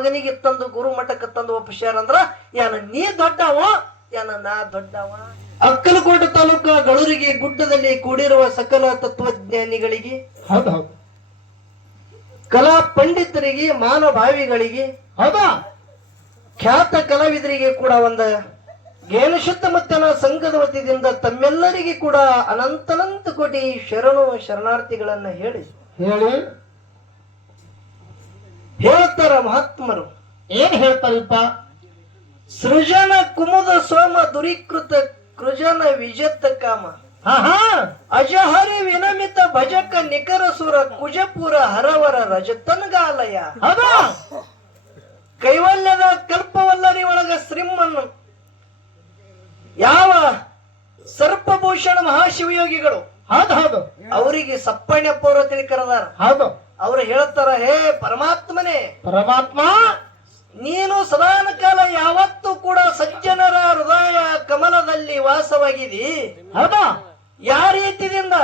ಮಗನಿಗೆ ತಂದು ಗುರು ಮಠಕ್ಕೆ ತಂದು ಒಪ್ಪಿಸ್ಯಾರ ಅಂದ್ರ ಏನ ನೀ ದೊಡ್ಡವ ಏನ ನಾ ದೊಡ್ಡವ? ಅಕ್ಕಲಕೋಟೆ ತಾಲೂಕ ಗಳೂರಿಗೆ ಗುಡ್ಡದಲ್ಲಿ ಕೂಡಿರುವ ಸಕಲ ತತ್ವಜ್ಞಾನಿಗಳಿಗೆ, ಕಲಾ ಪಂಡಿತರಿಗೆ, ಮಾನಭಾವಿಗಳಿಗೆ, ಖ್ಯಾತ ಕಲಾವಿದರಿಗೆ ಕೂಡ ಒಂದು ಜ್ಞಾನಶುದ್ಧ ಮತ್ತನ ಸಂಘದ ವತಿಯಿಂದ ತಮ್ಮೆಲ್ಲರಿಗೆ ಕೂಡ ಅನಂತನಂತ ಕೋಟಿ ಶರಣಾರ್ಥಿಗಳನ್ನ ಹೇಳಿ ಹೇಳ್ತಾರ ಮಹಾತ್ಮರು. ಏನ್ ಹೇಳ್ತಾರಪ್ಪ? ಸೃಜನ ಕುಮುದ ಸೋಮ ದುರೀಕೃತ ಕೃಜನ ವಿಜೇತ ಕಾಮ, ಅಜಹರಿ ವಿನಮಿತ ಭಜಕ ನಿಖರ ಸುರ ಕುಜಪುರ ಹರವರ ರಜತನ್ಗಾಲಯ, ಕೈವಲ್ಯದ ಕಲ್ಪವಲ್ಲರಿ ಒಳಗ ಶ್ರೀಮನ್ ಯಾವ ಸರ್ಪಭೂಷಣ ಮಹಾಶಿವಯೋಗಿಗಳು ಅವರಿಗೆ ಸಪ್ಪಣ್ಣಪ್ಪ ಅವರು ತಿಳಿ ಕರೆದಾರ. ಅವ್ರು ಹೇಳ್ತಾರ, ಹೇ ಪರಮಾತ್ಮನೇ, ಪರಮಾತ್ಮ ನೀನು ಸದಾನ ಕಾಲ ಯಾವತ್ತೂ ಕೂಡ ಸಜ್ಜನರ ಹೃದಯ ಕಮಲದಲ್ಲಿ ವಾಸವಾಗಿದಿ. ಯಾವ ರೀತಿಯಿಂದ?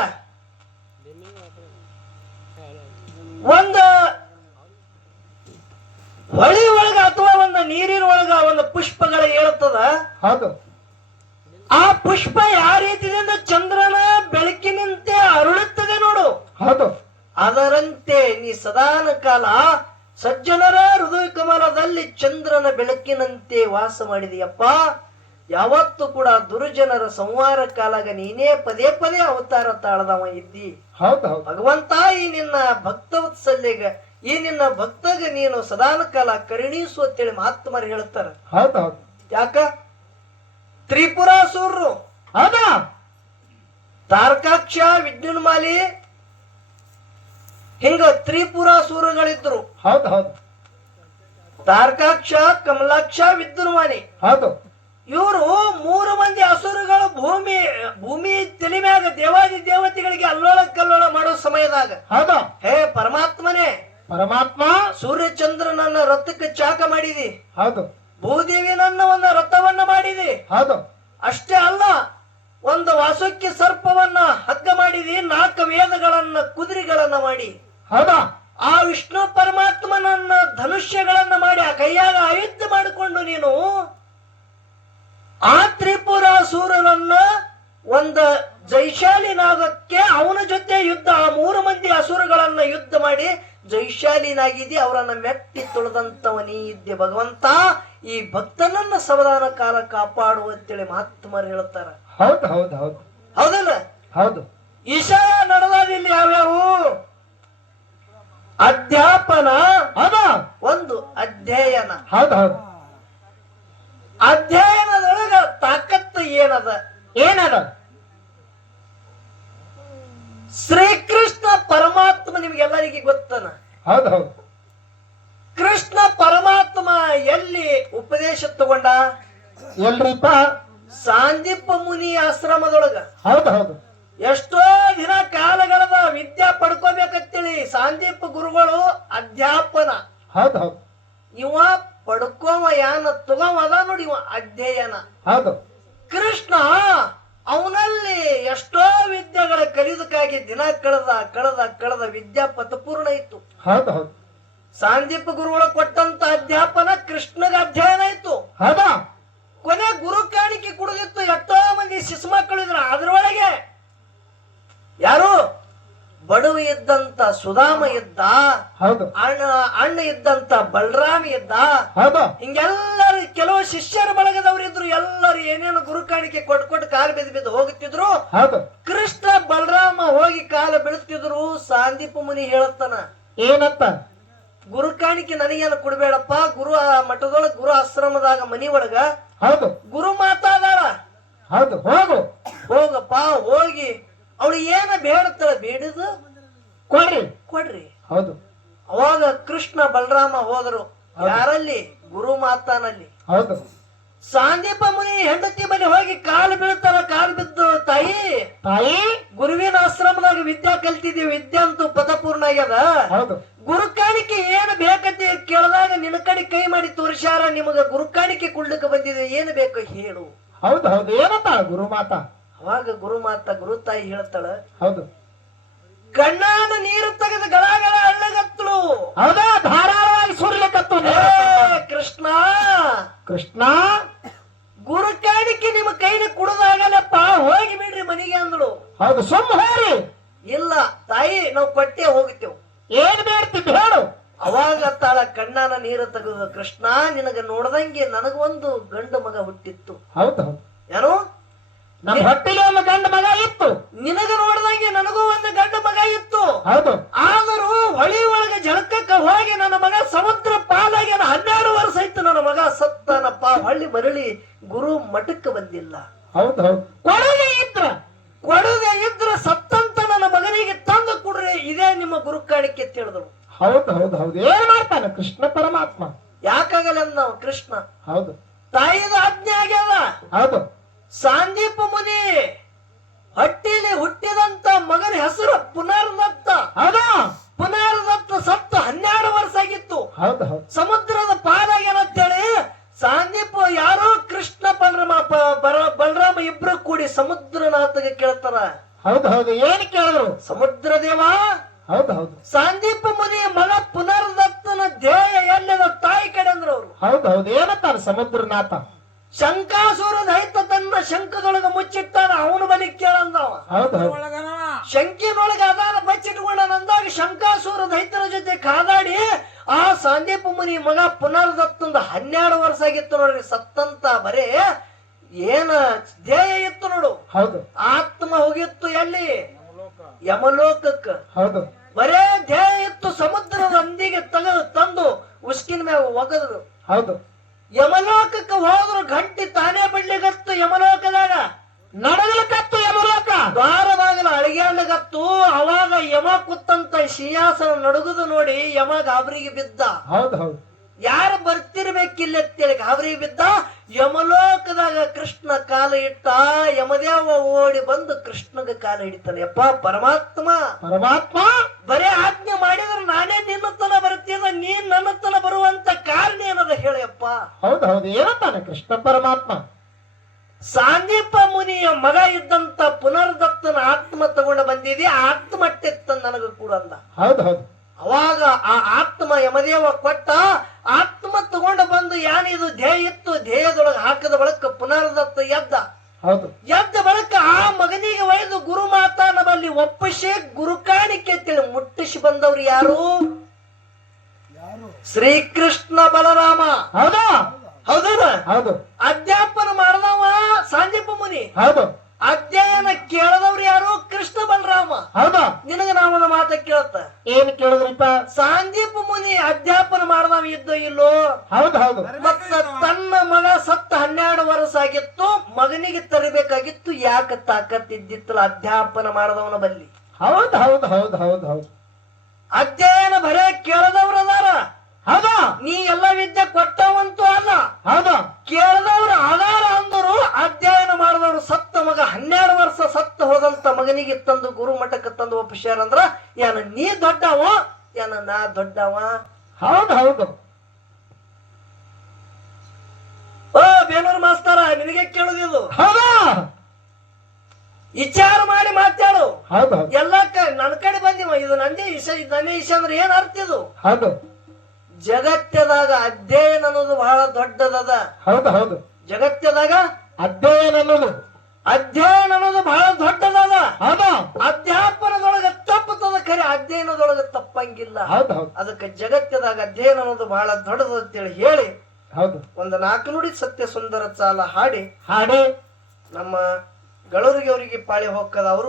ಒಂದು ಹೊಳಿ ಒಳಗ ಅಥವಾ ಒಂದು ನೀರಿನ ಒಳಗ ಒಂದು ಪುಷ್ಪಗಳ ಏಳುತ್ತದ. ಆ ಪುಷ್ಪ ಯಾವ ರೀತಿಯಿಂದ ಚಂದ್ರನ ಬೆಳಕಿನಂತೆ ಅರಳುತ್ತದೆ ನೋಡು, ಅದರಂತೆ ನೀ ಸದಾನ ಕಾಲ ಸಜ್ಜನರ ಹೃದಯ ಕಮಲದಲ್ಲಿ ಚಂದ್ರನ ಬೆಳಕಿನಂತೆ ವಾಸ ಮಾಡಿದೆಯಪ್ಪ. ಯಾವತ್ತು ಕೂಡ ದುರ್ಜನರ ಸಂಹಾರ ಕಾಲಾಗ ನೀನೇ ಪದೇ ಪದೇ ಅವತಾರ ತಾಳದವ ಇದ್ದಿ. ಭಗವಂತ ಈ ನಿನ್ನ ಭಕ್ತ ಉತ್ಸಲ್ಯಗ, ಈ ನಿನ್ನ ಭಕ್ತಗ ನೀನು ಸದಾನ ಕಾಲ ಕರುಣಿಸು ಅಂತೇಳಿ ಮಹಾತ್ಮರು ಹೇಳ್ತಾರ. ಯಾಕ? ತ್ರಿಪುರಾಸುರರು, ತಾರಕಾಕ್ಷ, ವಿದ್ಯುನ್ಮಾಲಿ, ಹಿಂಗ ತ್ರಿಪುರಾಸುರಗಳಿದ್ರು. ತಾರಕಾಕ್ಷ, ಕಮಲಾಕ್ಷ, ವಿದ್ಯುನ್ಮಾನಿ, ಇವರು 3 ಮಂದಿ ಅಸುರಗಳು ಭೂಮಿ ತಲೆ ಮ್ಯಾಗ ದೇವಾದಿ ದೇವತೆಗಳಿಗೆ ಅಲ್ಲೋಳ ಕಲ್ಲೋಳ ಮಾಡೋ ಸಮಯದಾಗ, ಹೇ ಪರಮಾತ್ಮನೇ, ಪರಮಾತ್ಮ ಸೂರ್ಯಚಂದ್ರನನ್ನ ರಥಕ್ಕೆ ಚಾಕ ಮಾಡಿದಿ, ಭೂದೇವಿ ನನ್ನ ಒಂದು ರಥವನ್ನ ಮಾಡಿದಿ. ಅಷ್ಟೇ ಅಲ್ಲ, ಒಂದು ವಾಸುಕಿ ಸರ್ಪವನ್ನ ಹಗ್ಗ ಮಾಡಿದಿ, 4 ವೇದಗಳನ್ನ ಕುದುರೆಗಳನ್ನ ಮಾಡಿ, ಆ ವಿಷ್ಣು ಪರಮಾತ್ಮನನ್ನ ಧನುಷ್ಯಗಳನ್ನ ಮಾಡಿ ಆ ಕೈಯಾಗ ಆಯುಧ ಮಾಡಿಕೊಂಡು ನೀನು ಆ ತ್ರಿಪುರಾಸುರನನ್ನ ಒಂದು ಜೈಶಾಲಿನಾಗಕ್ಕೆ ಅವನ ಜೊತೆ ಯುದ್ಧ, ಆ 3 ಮಂದಿ ಅಸುರಗಳನ್ನ ಯುದ್ಧ ಮಾಡಿ ಜೈಶಾಲಿನಾಗಿದ್ದಿ. ಅವರನ್ನ ಮೆಟ್ಟಿ ತುಳಿದಂತವ ನೀ ಇದ್ದೆ. ಭಗವಂತ ಈ ಭಕ್ತನನ್ನ ಸಮಾಧಾನ ಕಾಲ ಕಾಪಾಡುವಂತೇಳಿ ಮಹಾತ್ಮರು ಹೇಳ್ತಾರ. ಹೌದಲ್ಲ? ಈಶಾಯ ನಡೆದಾದಿಲ್ಲಿ ಯಾವ್ಯಾವು? ಅಧ್ಯಾಪನ, ಒಂದು ಅಧ್ಯಯನ. ಅಧ್ಯಯನದೊಳಗ ತಾಕತ್ತು ಏನದ? ಶ್ರೀಕೃಷ್ಣ ಪರಮಾತ್ಮ ನಿಮ್ಗೆಲ್ಲರಿಗೆ ಗೊತ್ತನ. ಕೃಷ್ಣ ಪರಮಾತ್ಮ ಎಲ್ಲಿ ಉಪದೇಶ ತಗೊಂಡ? ಎಲ್ರಿಪ್ಪ? ಸಾಂದೀಪ ಮುನಿ ಆಶ್ರಮದೊಳಗ. ಎಷ್ಟೋ ದಿನ ಕಾಲಗಳದ ವಿದ್ಯಾ ಪಡ್ಕೋಬೇಕಂತೇಳಿ ಸಾಂದೀಪ ಗುರುಗಳು ಅಧ್ಯಾಪನ. ಇವ ಪಡ್ಕೋವ ಯಾನ ತಗೋವದ ನೋಡಿ, ಇವ ಅಧ್ಯಯನ. ಕೃಷ್ಣ ಅವನಲ್ಲಿ ಎಷ್ಟೋ ವಿದ್ಯೆಗಳ ಕಲಿಯುವುದಕ್ಕಾಗಿ ದಿನ ಕಳೆದ ವಿದ್ಯಾ ಪಥಪೂರ್ಣ ಇತ್ತು. ಸಾಂದೀಪ ಗುರುಗಳು ಕೊಟ್ಟಂತ ಅಧ್ಯಾಪನ ಕೃಷ್ಣಗ ಅಧ್ಯಯನ ಇತ್ತು. ಕೊನೆ ಗುರು ಕಾಣಿಕೆ ಕುಡಿದಿತ್ತು. ಎಷ್ಟೋ ಮಂದಿ ಶಿಶು ಮಕ್ಕಳು ಇದ್ರು. ಅದ್ರೊಳಗೆ ಯಾರು? ಬಡವ ಇದ್ದಂತ ಸುಧಾಮ ಇದ್ದ, ಅಣ್ಣ ಇದ್ದಂತ ಬಲರಾಮ ಇದ್ದ. ಹಿಂಗೆಲ್ಲರೂ ಕೆಲವು ಶಿಷ್ಯರ ಬಳಗದವ್ರು ಇದ್ರು. ಎಲ್ಲರೂ ಏನೇನು ಗುರು ಕಾಣಿಕೆ ಕೊಟ್ಟು ಕಾಲು ಬಿದ್ದು ಹೋಗುತ್ತಿದ್ರು. ಕೃಷ್ಣ ಬಲರಾಮ ಹೋಗಿ ಕಾಲು ಬೀಳುತ್ತಿದ್ರು. ಸಾಂದೀಪ ಮುನಿ ಹೇಳತ್ತಾನ, ಏನತ್ತ? ಗುರು ಕಾಣಿಕೆ ನನಗೇನು ಕೊಡ್ಬೇಡಪ್ಪ. ಗುರು ಮಠದೊಳಗ, ಗುರು ಆಶ್ರಮದಾಗ, ಮನಿ ಒಳಗ ಗುರು ಮಾತಾದಾಳ. ಹೋಗಪ್ಪ, ಹೋಗಿ ಅವಳು ಏನ ಬೇಡತ್ತಳ, ಬೇಡದು ಕೊಡ್ರಿ. ಅವಾಗ ಕೃಷ್ಣ ಬಲರಾಮ ಹೋದರು. ಯಾರಲ್ಲಿ? ಗುರು ಮಾತಾನಲ್ಲಿ. ಸಾಂದೀಪ ಮುನಿ ಹೆಂಡತಿ ಬಳಿ ಹೋಗಿ ಕಾಲು ಬೀಳ್ತಾರ. ಕಾಲು ಬಿದ್ದು, ತಾಯಿ ಗುರುವಿನ ಆಶ್ರಮದಾಗ ವಿದ್ಯಾ ಕಲ್ತಿದ್ದೀವಿ, ವಿದ್ಯಾ ಅಂತೂ ಪದಪೂರ್ಣ ಆಗ್ಯದ. ಗುರು ಕಾಣಿಕೆ ಏನು ಬೇಕಂತ ಕೇಳಿದಾಗ ನಿನ್ನ ಕಡೆ ಕೈ ಮಾಡಿ ತೋರಿಸ್ಯಾರ. ನಿಮಗ ಗುರು ಕಾಣಿಕೆ ಕೊಡ್ಲಿಕ್ಕೆ ಬಂದಿದೆ, ಏನು ಬೇಕು ಹೇಳು. ಏನತ್ತ ಗುರು ಮಾತಾ? ಅವಾಗ ಗುರು ತಾಯಿ ಹೇಳ್ತಾಳ, ಕಣ್ಣಾನ ನೀರು ತೆಗೆದು ಗಳಗಳ ಅಳ್ಳಗತ್ತಳು. ಧಾರಾಳವಾಗಿ ಸುರಿಲಿಕ್ಕತ್ತು. ಕೃಷ್ಣ ಗುರುಕಾಣಿಕೆ ನಿಮ್ಮ ಕೈಲಿ ಕುಡದಾಗಲ್ಲಪ್ಪ ಹೋಗಿ ಬಿಡ್ರಿ ಮನೆಗೆ ಅಂದಳು. ಹೌದು ಸುಮ್ಮ ಹೋರಿ. ಇಲ್ಲ ತಾಯಿ ನಾವು ಕೊಟ್ಟೆ ಹೋಗ್ತೇವ್. ಏನ್ ಬೇಡ್ತಿದ್ದು ಹೇಳು. ಅವಾಗ ತಾಳ ಕಣ್ಣಾನ ನೀರು ತೆಗೆದು, ಕೃಷ್ಣ ನಿನಗ ನೋಡ್ದಂಗೆ ನನಗೊಂದು ಗಂಡು ಮಗ ಹುಟ್ಟಿತ್ತು. ಹೌದು ಹೌದು ಏನು? ನಮ್ಮ ಹೊಟ್ಟಿಗೆ ಒಂದು ಗಂಡು ಮಗ ಇತ್ತು. ನಿನಗ ನೋಡ್ದಂಗೆ ನನಗೂ ಒಂದು ಗಂಡು ಮಗ ಇತ್ತು. ಹೌದು. ಆದರೂ ಹೊಳಿ ಒಳಗೆ ಜಳಕಕ್ಕ ಹೋಗಿ ನನ್ನ ಮಗ ಸಮುದ್ರ ಪಾಲಾಗಿ 12 ವರ್ಷ ಆಯ್ತು. ನನ್ನ ಮಗ ಸತ್ತನಪ್ಪ. ಹೊಳ್ಳಿ ಮರಳಿ ಗುರು ಮಠಕ್ಕೆ ಬಂದಿಲ್ಲ. ಹೌದು ಹೌದು. ಕೊಡದೆ ಇದ್ರ ಸತ್ತಂತ ನನ್ನ ಮಗನಿಗೆ ತಂದು ಕೊಡ್ರಿ, ಇದೇ ನಿಮ್ಮ ಗುರು ಕಾಣಿಕೆ ತಿಳಿದ್ರು. ಹೌದು ಹೌದು ಹೌದು. ಏನ್ ಮಾಡ್ತಾನೆ ಕೃಷ್ಣ ಪರಮಾತ್ಮ? ಯಾಕಾಗಲ್ಲ ಅಂದ ನಾವು ಕೃಷ್ಣ. ಹೌದು. ತಾಯಿದ ಆಜ್ಞೆ ಆಗ್ಯಾದ. ಹೌದು. ಸಾಂದೀಪ ಮುನಿ ಹಟ್ಟಿಲಿ ಹುಟ್ಟಿದಂತ ಮಗನ ಹೆಸರು ಪುನರ್ದತ್ತ. ಹೌದು. ಪುನರ್ದತ್ತ ಸತ್ತು 12 ವರ್ಷ ಆಗಿತ್ತು. ಹೌದು ಹೌದು. ಸಮುದ್ರದ ಪಾಲಾಗೇನಂತೇಳಿ ಸಾಂದೀಪ ಯಾರೋ ಕೃಷ್ಣ ಬಲರಾಮ ಇಬ್ರು ಕೂಡಿ ಸಮುದ್ರನಾಥಗೆ ಕೇಳ್ತಾರ. ಹೌದು ಹೌದು. ಏನ್ ಕೇಳಿದ್ರು? ಸಮುದ್ರ ದೇವ, ಹೌದು ಹೌದು. ಸಾಂದೀಪ ಮುನಿ ಮಗ ಪುನರ್ದತ್ತನ ಧ್ಯೇಯ ಎಲ್ಲದ ತಾಯಿ ಕಡೆ ಅಂದ್ರು ಅವ್ರು. ಹೌದು ಹೌದು. ಏನಂತಾನೆ ಸಮುದ್ರನಾಥ? ಶಂಕಾಸುರ ದೈತ ತನ್ನ ಶಂಕದೊಳಗ ಮುಚ್ಚಿಟ್ಟಾನ, ಅವನು ಬಲಿ ಕೇಳಂದವ. ಹೌದು ಹೌದು. ಶಂಕಿನೊಳಗ ಅದಾನ ಬಚ್ಚಿಟ್ಕೊಂಡಂದಾಗ ಶಂಕಾಸುರ ದೈತರ ಜೊತೆ ಕಾದಾಡಿ ಆ ಸಾಂದೀಪ ಮುನಿ ಮಗ ಪುನರ್ದತ್ತಂದ 12 ವರ್ಷ ಆಗಿತ್ತು ನೋಡ್ರಿ ಸತ್ತಂತ. ಬರೇ ಏನ ಧ್ಯೇಯ ಇತ್ತು ನೋಡು. ಹೌದು. ಆತ್ಮ ಹೋಗಿತ್ತು ಎಲ್ಲಿ? ಯಮಲೋಕಕ್ಕ. ಹೌದು. ಬರೇ ಧ್ಯೇಯ ಇತ್ತು. ಸಮುದ್ರದ ಅಂದಿಗೆ ತಂದು ಉಸ್ಕಿನ ಮ್ಯಾಗ ಒಗದ್ರು. ಹೌದು. ಯಮಲೋಕಕ್ಕೆ ಹೋದ್ರು. ಗಂಟಿ ತಾನೇ ಬಿಡ್ಲಿಗತ್ತು. ಯಮಲೋಕದಾಗ ನಡಗಲಕತ್ತು ಯಮಲೋಕ. ದ್ವಾರ ಬಾಗಿಲ ಅಳಿಗ್ಯಾಡ್ಲಿಗತ್ತು. ಅವಾಗ ಯಮ ಕುತ್ತಂತ ಸಿಂಹಾಸನ ನಡುಗುದು ನೋಡಿ ಯಮ ಗಾಬರಿಗೆ ಬಿದ್ದ. ಹೌದು ಹೌದು. ಯಾರು ಬರ್ತಿರ್ಬೇಕಿಲ್ಲ ಅಂತೇಳಿ ಗಾಬರಿಗೆ ಬಿದ್ದ. ಯಮಲೋಕದಾಗ ಕೃಷ್ಣ ಕಾಲ ಇಟ್ಟ. ಯಮದೇವ ಓಡಿ ಬಂದು ಕೃಷ್ಣಗ ಕಾಲ ಹಿಡಿತಾನೆ. ಯಪ್ಪ ಪರಮಾತ್ಮ, ಪರಮಾತ್ಮ ಬರೇ ಆಜ್ಞೆ ಮಾಡಿದ್ರೆ ನಾನೇ ನಿನ್ನ ತನ ಬರ್ತೀನ, ನೀನ್ ನನ್ನ ತನ ಬರುವಂತ ಕಾರಣ ಏನದ ಹೇಳಪ್ಪ. ಹೌದು ಹೌದು. ಏನಂತಾನೆ ಕೃಷ್ಣ ಪರಮಾತ್ಮ? ಸಾಂದೀಪ ಮುನಿಯ ಮಗ ಇದ್ದಂತ ಪುನರ್ದತ್ತನ ಆತ್ಮ ತಗೊಂಡ ಬಂದಿದೆ, ಆತ್ಮ ಅಟ್ಟಿತ್ತ ನನಗ ಕೂಡ ಅಂದ. ಹೌದು ಹೌದು. ಅವಾಗ ಆ ಆತ್ಮ ಯಮದೇವ ಕೊಟ್ಟ. ಆತ್ಮ ತಗೊಂಡ ಬಂದು ಯಾನಿದು ಧ್ಯೇಯ ಇತ್ತು, ಧ್ಯೇಯದೊಳಗೆ ಹಾಕದ ಬಳಕ ಪುನರ್ದತ್ತ ಎದ್ದ. ಹೌದು. ಎದ್ದ ಬಳಕ ಆ ಮಗನಿಗೆ ಒಯ್ದು ಗುರು ಮಾತಾ ನಮ್ಮಲ್ಲಿ ಒಪ್ಪಿಸಿ ಗುರು ಕಾಣಿಕೆ ಅಂತೇಳಿ ಮುಟ್ಟಿಸಿ ಬಂದವ್ರು ಯಾರು? ಶ್ರೀಕೃಷ್ಣ ಬಲರಾಮ. ಹೌದಾ? ಹೌದಾ? ಹೌದು. ಅಧ್ಯಾಪನ ಮಾಡಿದವ ಸಾಂದೀಪ ಮುನಿ. ಹೌದು. ಅಧ್ಯಯನ ಕೇಳದವ್ರು ಯಾರು? ಕೃಷ್ಣ ಬಲರಾಮ. ಹೌದಾ? ನಿನಗ ನಾವೊಂದು ಮಾತ ಕೇಳತ್ತ. ಏನ್ ಕೇಳಿದ್ರಿಪ್ಪ? ಸಾಂದೀಪ ಮುನಿ ಅಧ್ಯಾಪನ ಮಾಡಿದವ ಇದ್ದೋ ಇಲ್ಲೋ? ಹೌದು ಹೌದು. ಮತ್ತ ತನ್ನ ಮಗ ಸತ್ತ 12 ವರ್ಷ ಆಗಿತ್ತು. ಮಗನಿಗೆ ತರಬೇಕಾಗಿತ್ತು. ಯಾಕ ತಾಕತ್ತಿದ್ದಿತ್ತಲ್ಲ ಅಧ್ಯಾಪನ ಮಾಡಿದವನ ಬಲ್ಲಿ. ಹೌದು ಹೌದು ಹೌದು ಹೌದು ಹೌದು. ಅಧ್ಯಯನ ಬರೇ ಕೇಳದವ್ರ ಅದಾರ. ಹೌದಾ? ನೀ ಎಲ್ಲ ವಿದ್ಯೆ ಕೊಟ್ಟವಂತೂ ಅಲ್ಲ. ಹೌದಾ? ಕೇಳದವ್ರು ಆಧಾರ ಅಂದರು. ಅಧ್ಯಯನ ಮಾಡಿದವರು ಸತ್ತ ಮಗ 12 ವರ್ಷ ಸತ್ತ ಹೋದಂತ ಮಗನಿಗೆ ತಂದು ಗುರು ಮಠಕ್ಕೆ ತಂದು ಒಪ್ಪಿಸ್ಯಾರ ಅಂದ್ರ ಏನ ನೀ ದೊಡ್ಡವ ಏನ ನಾ ದೊಡ್ಡವ? ಹೌದು ಹೌದು. ಓ ಬೇಲೂರು ಮಾಸ್ತರ, ನಿನಗೆ ಕೇಳುದಿದು. ಹೌದಾ? ವಿಚಾರ ಮಾಡಿ ಮಾತಾಡು. ಹೌದು ಹೌದು. ಎಲ್ಲ ನನ್ನ ಕಡೆ ಬಂದಿವ. ಇದು ನಂದೇ ಇಶ, ನನ್ನೇ ಇಶ ಅಂದ್ರೆ ಏನ್ ಅರ್ಥ ಇದು? ಹೌದು. ಜಗತ್ತದಾಗ ಅಧ್ಯಯನ ಅನ್ನೋದು ಬಹಳ ದೊಡ್ಡದದ. ಹೌದು ಹೌದು. ಜಗತ್ತದಾಗ ಅಧ್ಯಯನ ಅನ್ನೋದು ಬಹಳ ದೊಡ್ಡದದ. ಹೌದಾ? ಅಧ್ಯಾಪನದೊಳಗ ತಪ್ಪುತ್ತದ, ಖರೆ ಅಧ್ಯಯನದೊಳಗ ತಪ್ಪಂಗಿಲ್ಲ. ಹೌದು ಹೌದು. ಅದಕ್ಕೆ ಜಗತ್ತದಾಗ ಅಧ್ಯಯನ ಅನ್ನೋದು ಬಹಳ ದೊಡ್ಡದು ಅಂತೇಳಿ ಹೇಳಿ ಹೌದು. ಒಂದು 4 ನುಡಿ ಸತ್ಯ ಸುಂದರ ಚಾಲ ಹಾಡಿ ಹಾಡಿ ನಮ್ಮ ಗಳೂರಿಗೆ ಅವರಿಗೆ ಪಾಳಿ ಹೋಗ್ತದ. ಅವರು